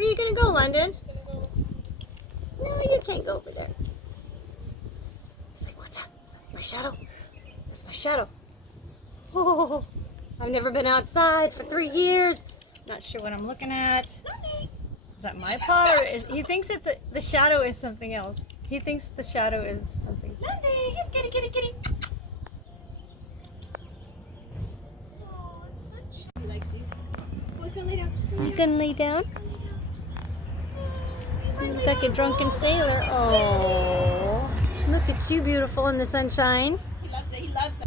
Where are you gonna go, London? No, you can't go over there. He's like, what's that? Is that my shadow? That's my shadow. Oh, I've never been outside for 3 years. Not sure what I'm looking at. Is that my paw? Or he thinks the shadow is something else. He thinks the shadow is something. Lundy, kitty, kitty, kitty. Oh, it's such. He likes you. Oh, he's gonna lay down. You gonna lay down? Oh, You look like a drunken sailor. Oh, look at you, beautiful in the sunshine. he loves it. He loves it.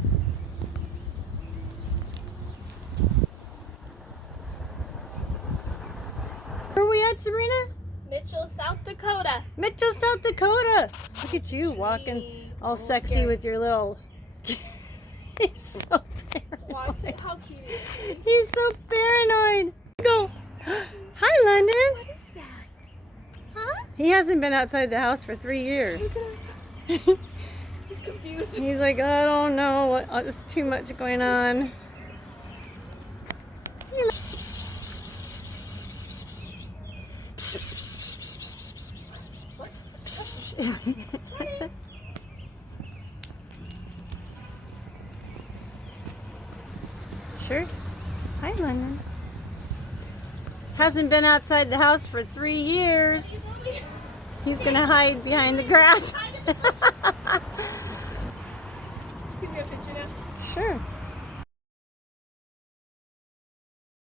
Where are we at, Serena? Mitchell, South Dakota. Mitchell, South Dakota. Look at you walking all sexy scary. with your little. He's so paranoid. Watch it. How cute is he? He's so paranoid. Go. Hi, London. What is that? Huh? He hasn't been outside the house for 3 years. He's confused. He's like, I don't know what. There's too much going on. Sure. Hi, London. Hasn't been outside the house for 3 years. He's gonna hide behind the grass. Can you get a picture now? Sure.